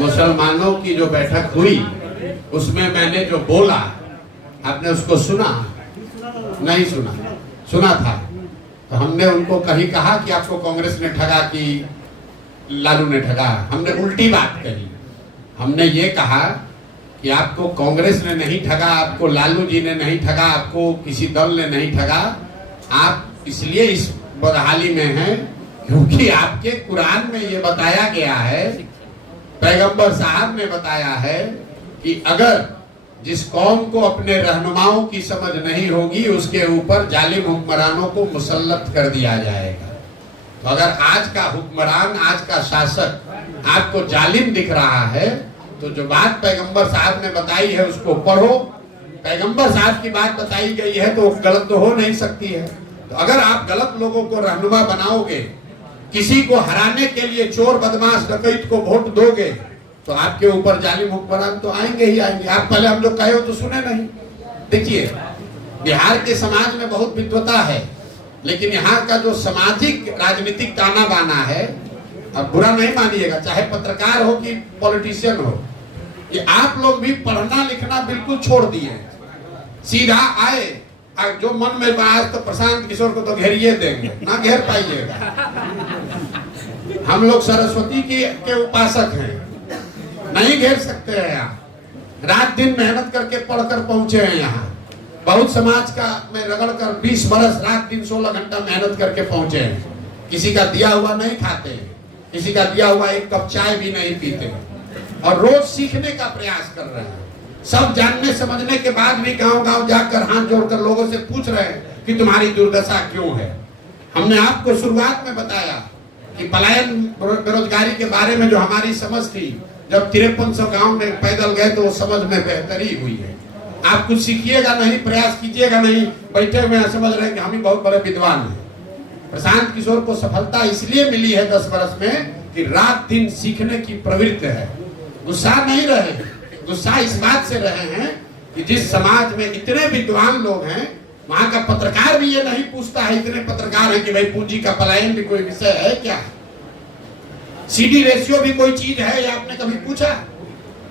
मुसलमानों की जो बैठक हुई उसमें मैंने जो बोला आपने उसको सुना? नहीं सुना। सुना था तो हमने उनको कहीं कहा कि आपको कांग्रेस ने ठगा कि लालू ने ठगा? हमने उल्टी बात कही। हमने ये कहा कि आपको कांग्रेस ने नहीं ठगा, आपको लालू जी ने नहीं ठगा, आपको किसी दल ने नहीं ठगा। आप इसलिए इस बदहाली में हैं क्योंकि आपके कुरान में ये बताया गया है, पैगंबर साहब ने बताया है कि अगर जिस कौम को अपने रहनुमाओं की समझ नहीं होगी उसके ऊपर जालिम हुक्मरानों को मुसल्लत कर दिया जाएगा। तो अगर आज का हुक्मरान, आज का शासक आपको जालिम दिख रहा है तो जो बात पैगंबर साहब ने बताई है उसको पढ़ो। पैगंबर साहब की बात बताई गई है तो गलत तो हो नहीं सकती है। तो अगर आप गलत लोगों को रहनुमा बनाओगे, किसी को हराने के लिए चोर बदमाश डकैत को वोट दोगे तो आपके ऊपर जालिम हुक्मरान तो आएंगे ही आएंगे। आप पहले हम लोग कहे हो तो सुने नहीं। देखिए, बिहार के समाज में बहुत विद्वता है, लेकिन यहाँ का जो सामाजिक राजनीतिक ताना बाना है, अब बुरा नहीं मानिएगा, चाहे पत्रकार हो कि पॉलिटिशियन हो, ये आप लोग भी पढ़ना लिखना बिल्कुल छोड़ दिए। सीधा आए, जो मन में बात तो प्रशांत किशोर को तो घेरिए देंगे, ना घेर पाइएगा। हम लोग सरस्वती के उपासक हैं, नहीं घेर सकते हैं। आप रात दिन मेहनत करके पढ़कर पहुंचे हैं यहाँ, बहुत समाज का में रगड़ कर 20 बरस रात दिन 16 घंटा मेहनत करके पहुंचे हैं। किसी का दिया हुआ नहीं खाते, किसी का दिया हुआ एक कप चाय भी नहीं पीते, और रोज सीखने का प्रयास कर रहे हैं। सब जानने समझने के बाद भी गांव गांव जाकर हाथ जोड़कर लोगों से पूछ रहे हैं कि तुम्हारी दुर्दशा क्यों है। हमने आपको शुरुआत में बताया कि पलायन बेरोजगारी के बारे में जो हमारी समझ थी, जब 5300 गांव में पैदल गए तो वो समझ में बेहतरी हुई है। आप कुछ सीखिएगा नहीं, प्रयास कीजिएगा नहीं, बैठे हुए समझ रहे हैं कि हम ही बहुत बड़े विद्वान हैं। प्रशांत किशोर को सफलता इसलिए मिली है 10 वर्ष में कि रात दिन सीखने की प्रवृत्ति है। गुस्सा नहीं रहे, गुस्सा इस बात से रहे हैं कि जिस समाज में इतने विद्वान लोग हैं वहां का पत्रकार भी ये नहीं पूछता है, इतने पत्रकार हैं कि भाई पूंजी का पलायन भी कोई विषय है क्या? सीडी रेशियो भी कोई चीज है, या आपने कभी पूछा?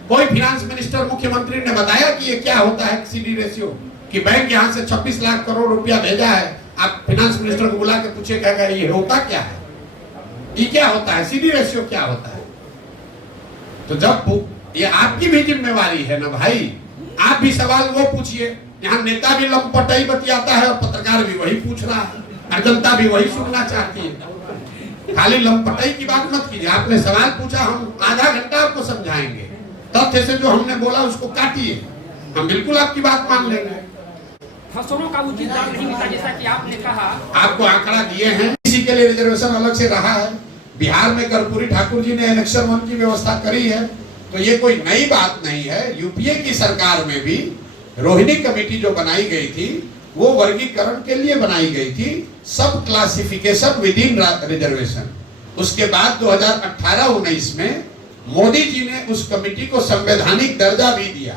कोई फाइनेंस मिनिस्टर, मुख्यमंत्री ने बताया कि ये क्या होता है सीडी रेशियो? कि बैंक यहाँ से 26 लाख करोड़ रुपया भेजा है, आप फाइनेंस मिनिस्टर को बुला के पूछेगा ये होता क्या है, ये क्या होता है, सीडी रेशियो क्या होता है? तो जब ये आपकी भी जिम्मेवारी है ना भाई, आप भी सवाल वो पूछिए। यहाँ नेता भी लंपटाई बतियाता है और पत्रकार भी वही पूछ रहा है, और जनता भी वही सुनना चाहती है। खाली लंपटाई की बात मत कीजिए। आपने सवाल पूछा, हम आधा घंटा आपको समझाएंगे। तथ्य से जो हमने बोला उसको काटिए, हम बिल्कुल आपकी बात मान लेंगे। फसलों का उचित दाम नहीं मिलता, जैसा कि आपने कहा। आपको आंकड़ा दिए हैं, इसी के लिए रिजर्वेशन अलग से रहा है। बिहार में कर्पूरी ठाकुर जी ने इलेक्शन 1 की व्यवस्था करी है, तो ये कोई नई बात नहीं है। यूपीए की सरकार में भी रोहिणी कमेटी जो बनाई गई थी वो वर्गीकरण के लिए बनाई गई थी, सब क्लासिफिकेशन विद इन रिजर्वेशन। उसके बाद 2018-19 में मोदी जी ने उस कमेटी को संवैधानिक दर्जा भी दिया।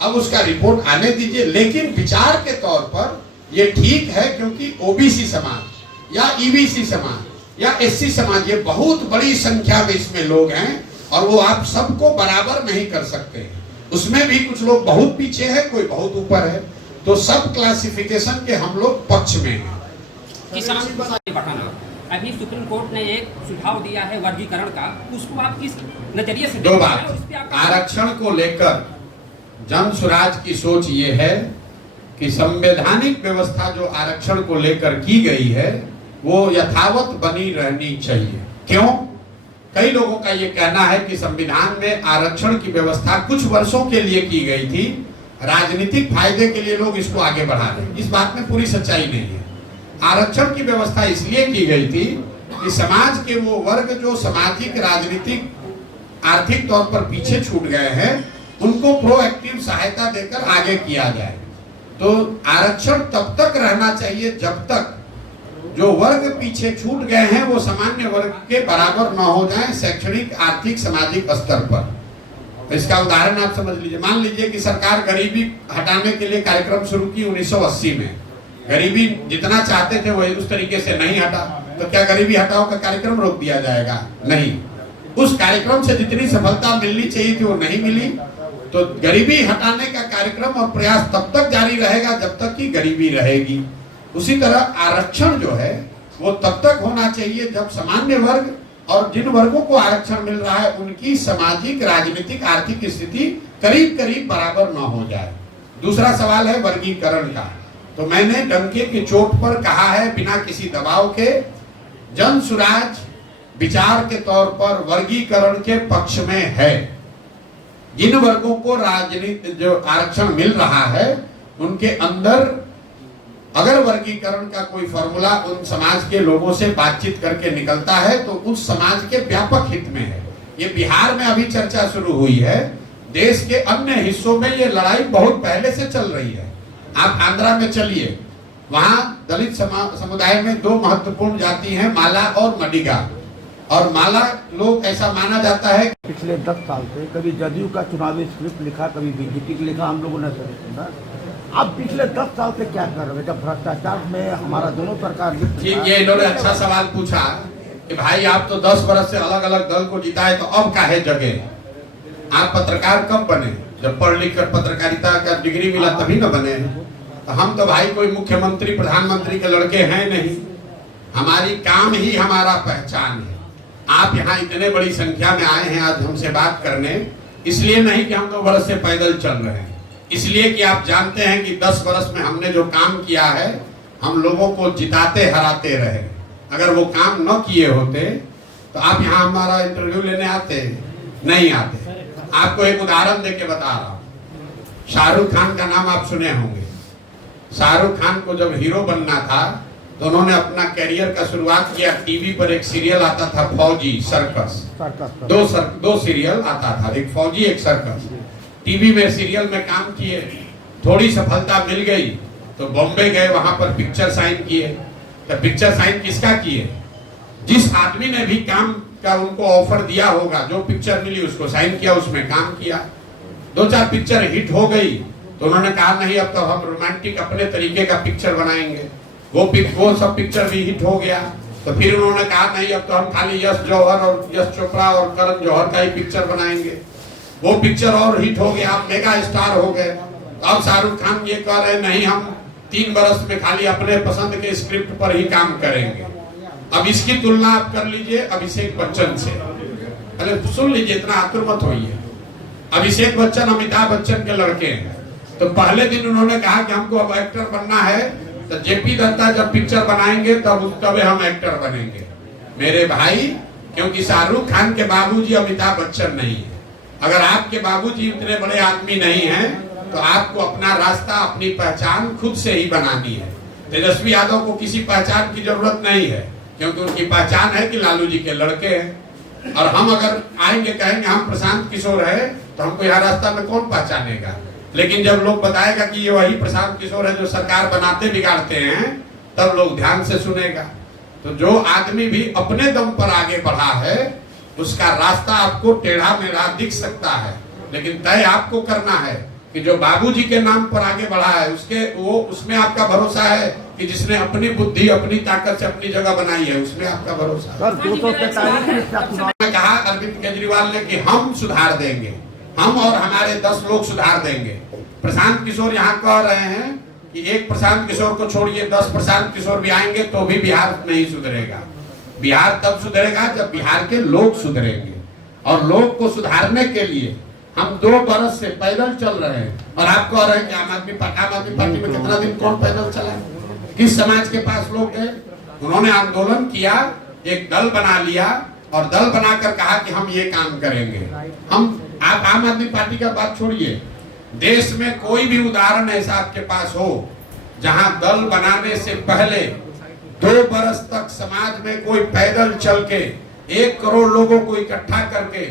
अब उसका रिपोर्ट आने दीजिए, लेकिन विचार के तौर पर ये ठीक है, क्योंकि ओबीसी समाज या ईबीसी समाज या एससी समाज, ये बहुत बड़ी संख्या में इसमें लोग हैं और वो आप सबको बराबर नहीं कर सकते। उसमें भी कुछ लोग बहुत पीछे हैं, कोई बहुत ऊपर है, तो सब क्लासिफिकेशन के हम लोग पक्ष में हैं। किसान बढ़ाना, अभी सुप्रीम कोर्ट ने एक सुझाव दिया है वर्गीकरण का, उसको आप किस नजरिए से? 2 बात। आरक्षण को लेकर जन स्वराज की सोच ये है कि संवैधानिक व्यवस्था जो आरक्षण को लेकर की गई है वो यथावत बनी रहनी चाहिए। क्यों? कई लोगों का ये कहना है कि संविधान में आरक्षण की व्यवस्था कुछ वर्षों के लिए की गई थी, राजनीतिक फायदे के लिए लोग इसको आगे बढ़ा रहे हैं। इस बात में पूरी सच्चाई नहीं है। आरक्षण की व्यवस्था इसलिए की गई थी कि समाज के वो वर्ग जो सामाजिक, राजनीतिक, आर्थिक तौर पर पीछे छूट गए हैं उनको प्रोएक्टिव सहायता देकर आगे किया जाए। तो आरक्षण तब तक रहना चाहिए जब तक जो वर्ग पीछे छूट गए हैं वो सामान्य वर्ग के बराबर न हो जाएं शैक्षणिक, आर्थिक, सामाजिक स्तर पर। तो इसका उदाहरण आप समझ लीजिए। मान लीजिए कि सरकार गरीबी हटाने के लिए कार्यक्रम शुरू की 1980 में। गरीबी जितना चाहते थे वही उस तरीके से नहीं हटा, तो क्या गरीबी हटाओ का कार्यक्रम रोक दिया जाएगा? नहीं। उस कार्यक्रम से जितनी सफलता मिलनी चाहिए थी वो नहीं मिली। तो गरीबी हटाने का कार्यक्रम और प्रयास तब तक जारी रहेगा जब तक कि गरीबी रहेगी। उसी तरह आरक्षण जो है वो तब तक होना चाहिए जब सामान्य वर्ग और जिन वर्गों को आरक्षण मिल रहा है उनकी सामाजिक, राजनीतिक, आर्थिक स्थिति करीब करीब बराबर न हो जाए। दूसरा सवाल है वर्गीकरण का। तो मैंने डंके की चोट पर कहा है, बिना किसी दबाव के, जन सुराज विचार के तौर पर वर्गीकरण के पक्ष में है। जिन वर्गों को राजनीति जो आरक्षण मिल रहा है उनके अंदर अगर वर्गीकरण का कोई फॉर्मूला उन समाज के लोगों से बातचीत करके निकलता है तो उस समाज के व्यापक हित में है। ये बिहार में अभी चर्चा शुरू हुई है, देश के अन्य हिस्सों में ये लड़ाई बहुत पहले से चल रही है। आप आंध्रा में चलिए, वहां दलित समुदाय में दो महत्वपूर्ण जाति हैं, माला और मडिगा। और माला लोग ऐसा माना जाता है पिछले 10 साल से कभी जदयू का चुनावी स्क्रिप्ट लिखा, कभी बीजेपी का लिखा, हम लोगों ने सुना। अब पिछले 10 साल से क्या कर रहे हैं? जब भ्रष्टाचार में हमारा दोनों सरकार ठीक, ये इन्होंने अच्छा सवाल पूछा कि भाई आप तो 10 वर्ष से अलग अलग दल को जिताए, तो अब काहे जगे? आप पत्रकार कब बने? जब पढ़ लिख कर पत्रकारिता का डिग्री मिला तभी न बने। तो हम तो भाई कोई मुख्यमंत्री प्रधानमंत्री के लड़के हैं नहीं, हमारी काम ही हमारा पहचान है। आप यहाँ इतने बड़ी संख्या में आए हैं आज हमसे बात करने, इसलिए नहीं कि हम 2 वर्ष से पैदल चल रहे हैं, इसलिए कि आप जानते हैं कि 10 वर्ष में हमने जो काम किया है, हम लोगों को जिताते हराते रहे। अगर वो काम न किए होते तो आप यहाँ हमारा इंटरव्यू लेने आते? नहीं आते। आपको एक उदाहरण देके बता रहा हूँ। शाहरुख खान का नाम आप सुने होंगे। शाहरुख खान को जब हीरो बनना था तो उन्होंने अपना कैरियर का शुरुआत किया, टीवी पर एक सीरियल आता था फौजी सर्कस। दो सीरियल आता था, एक फौजी एक सर्कस। टीवी में सीरियल में काम किए, थोड़ी सफलता मिल गई तो बॉम्बे गए, वहां पर पिक्चर साइन किए। तो पिक्चर साइन किसका किए? जिस आदमी ने भी काम का उनको ऑफर दिया होगा, जो पिक्चर मिली उसको साइन किया, उसमें काम किया। 2-4 पिक्चर हिट हो गई तो उन्होंने कहा नहीं अब तो हम रोमांटिक अपने तरीके का पिक्चर बनाएंगे। वो सब पिक्चर भी हिट हो गया। तो फिर उन्होंने कहा नहीं अब तो हम खाली यश जौहर और यश चोपड़ा और करण जौहर का ही पिक्चर बनाएंगे। वो पिक्चर और हिट हो गया, आप मेगा स्टार हो गए। अब शाहरुख खान ये कह रहे नहीं हम 3 वर्ष में खाली अपने पसंद के स्क्रिप्ट पर ही काम करेंगे। अब इसकी तुलना आप कर लीजिए अभिषेक बच्चन से। अरे सुन लीजिए, इतना आतुर मत होइए। अभिषेक बच्चन अमिताभ बच्चन के लड़के हैं। तो पहले दिन उन्होंने कहा कि हमको अब एक्टर बनना है, तो जेपी दत्ता जब पिक्चर बनाएंगे तब हम एक्टर बनेंगे। मेरे भाई, क्योंकि शाहरुख खान के बाबूजी अमिताभ बच्चन नहीं है। अगर आपके बाबूजी उतने बड़े आदमी नहीं हैं तो आपको अपना रास्ता, अपनी पहचान खुद से ही बनानी है। तेजस्वी यादव को किसी पहचान की जरूरत नहीं है, क्योंकि उनकी पहचान है कि लालू जी के लड़के हैं। और हम अगर आएंगे कहेंगे हम प्रशांत किशोर है तो हमको यहाँ रास्ता में कौन पहचानेगा? लेकिन जब लोग बताएगा कि ये वही प्रशांत किशोर है जो सरकार बनाते बिगाड़ते हैं, तब लोग ध्यान से सुनेगा। तो जो आदमी भी अपने दम पर आगे बढ़ा है उसका रास्ता आपको टेढ़ा मेढ़ा दिख सकता है, लेकिन तय आपको करना है कि जो बाबूजी के नाम पर आगे बढ़ा है उसमें आपका भरोसा है कि जिसने अपनी बुद्धि अपनी ताकत से अपनी जगह बनाई है उसमें आपका भरोसा है। कहा अरविंद केजरीवाल ने कि हम सुधार देंगे, हम और हमारे 10 लोग सुधार देंगे। प्रशांत किशोर यहाँ कह रहे हैं कि एक प्रशांत किशोर को छोड़िए 10 प्रशांत किशोर भी आएंगे तो भी बिहार नहीं सुधरेगा। बिहार तब सुधरेगा जब बिहार के लोग सुधरेंगे। और लोग को सुधारने के लिए हम 2 बरस से पैदल चल रहे हैं। और आप कह रहे हैं कि आम आदमी पार्टी में कितना दिन कौन पैदल चला? किस समाज के पास लोग गए? उन्होंने आंदोलन किया, एक दल बना लिया और दल बनाकर कहा कि हम ये काम करेंगे। आप आम आदमी पार्टी का बात छोड़िए, देश में कोई भी उदाहरण ऐसा आपके पास हो जहां दल बनाने से पहले 2 बरस तक समाज में कोई पैदल चल के 1 करोड़ लोगों को इकट्ठा करके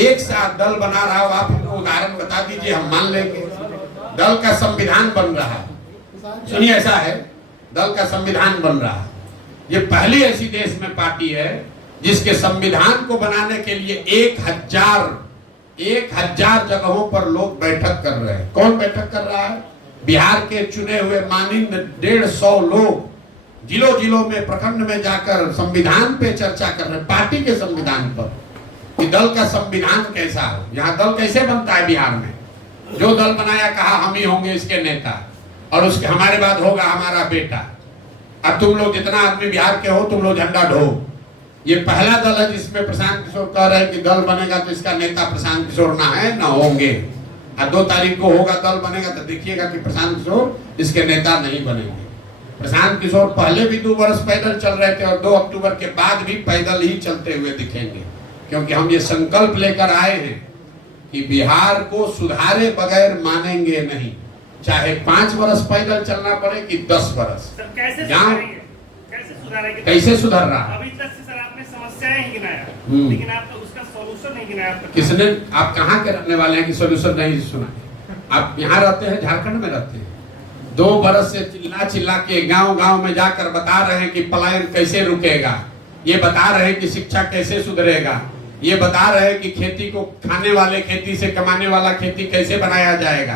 एक साथ दल बना रहा हो? आप हमको उदाहरण बता दीजिए, हम मान लेंगे। दल का संविधान बन रहा है, सुनिए, ऐसा है, दल का संविधान बन रहा है। ये पहली ऐसी देश में पार्टी है जिसके संविधान को बनाने के लिए 1000 जगहों पर लोग बैठक कर रहे हैं। कौन बैठक कर रहा है? बिहार के चुने हुए माननीय 150 लोग जिलों में, प्रखंड में जाकर संविधान पे चर्चा कर रहे हैं, पार्टी के संविधान पर। कि दल का संविधान कैसा हो। यहाँ दल कैसे बनता है बिहार में? जो दल बनाया कहा हम ही होंगे इसके नेता और उसके हमारे बाद होगा हमारा बेटा। अब तुम लोग जितना आदमी बिहार के हो तुम लोग झंडा ढो। ये पहला दल है जिसमें प्रशांत किशोर कह रहे हैं कि दल बनेगा तो इसका नेता प्रशांत किशोर ना है ना होंगे। और 2 तारीख को होगा दल बनेगा तो देखिएगा कि प्रशांत किशोर इसके नेता नहीं बनेंगे। प्रशांत किशोर पहले भी 2 वर्ष पैदल चल रहे थे और 2 अक्टूबर के बाद भी पैदल ही चलते हुए दिखेंगे, क्योंकि हम ये संकल्प लेकर आए हैं कि बिहार को सुधारे बगैर मानेंगे नहीं, चाहे 5 वर्ष पैदल चलना पड़े कि 10 वर्ष। कैसे सुधर रहा है? अभी तक सर आपने समस्याएं ही गिनाया, लेकिन आपने उसका सॉल्यूशन नहीं गिनाया। किसने? आप कहाँ के रहने वाले हैं कि सॉल्यूशन नहीं सुना? आप यहाँ रहते हैं, झारखंड में रहते हैं। 2 बरस से चिल्ला चिल्ला के गांव-गांव में जाकर बता रहे हैं कि पलायन कैसे रुकेगा, ये बता रहे हैं कि शिक्षा कैसे सुधरेगा, ये बता रहे हैं कि खेती को खाने वाले खेती से कमाने वाला खेती कैसे बनाया जाएगा।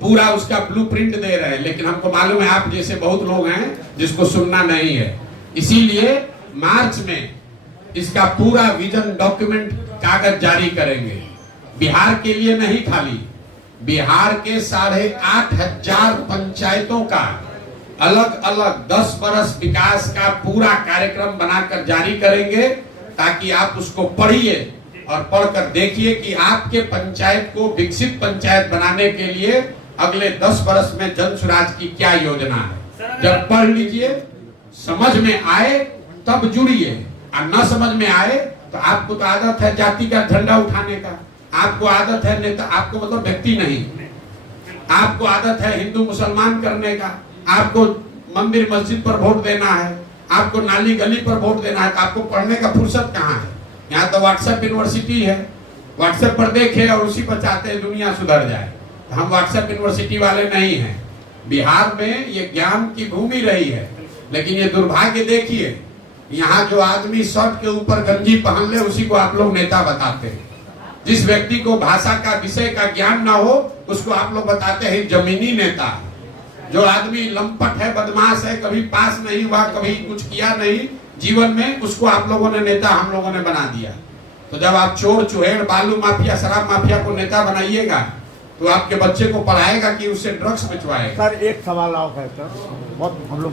पूरा उसका ब्लूप्रिंट दे रहे हैं, लेकिन हमको मालूम है आप जैसे बहुत लोग हैं जिसको सुनना नहीं है। इसीलिए मार्च में इसका पूरा विजन डॉक्यूमेंट कागज जारी करेंगे। बिहार के लिए नहीं, खाली बिहार के 8,500 पंचायतों का अलग अलग 10 बरस विकास का पूरा कार्यक्रम बनाकर जारी करेंगे, ताकि आप उसको पढ़िए और पढ़कर देखिए कि आपके पंचायत को विकसित पंचायत बनाने के लिए अगले 10 बरस में जन स्वराज की क्या योजना है। जब पढ़ लीजिए, समझ में आए तब जुड़िए, और न समझ में आए तो आपको तो आदत है जाति का झंडा उठाने का, आपको आदत है नेता, आपको मतलब व्यक्ति नहीं, आपको आदत है हिंदू मुसलमान करने का, आपको मंदिर मस्जिद पर वोट देना है, आपको नाली गली पर वोट देना है, तो आपको पढ़ने का फुर्सत कहाँ है? यहाँ तो व्हाट्सएप यूनिवर्सिटी है, व्हाट्सएप पर देखे और उसी पर चाहते हैं दुनिया सुधर जाए। हम व्हाट्सएप यूनिवर्सिटी वाले नहीं हैं। बिहार में ये ज्ञान की भूमि रही है, लेकिन ये दुर्भाग्य देखिए, यहाँ जो आदमी शर्ट के ऊपर गंजी पहन ले उसी को आप लोग नेता बताते हैं। जिस व्यक्ति को भाषा का विषय का ज्ञान ना हो उसको आप लोग बताते हैं जमीनी नेता। जो आदमी लंपट है, बदमाश है, कभी पास नहीं हुआ, कभी कुछ किया नहीं जीवन में, उसको आप लोगों ने नेता हम लोगों ने बना दिया। तो जब आप चोर चुहेड़ बालू माफिया शराब माफिया को नेता बनाइएगा तो आपके बच्चे को पढ़ाएगा कि उससे ड्रग्स बेचवाएगा। सर एक सवाल और है सर, बहुत हम लोग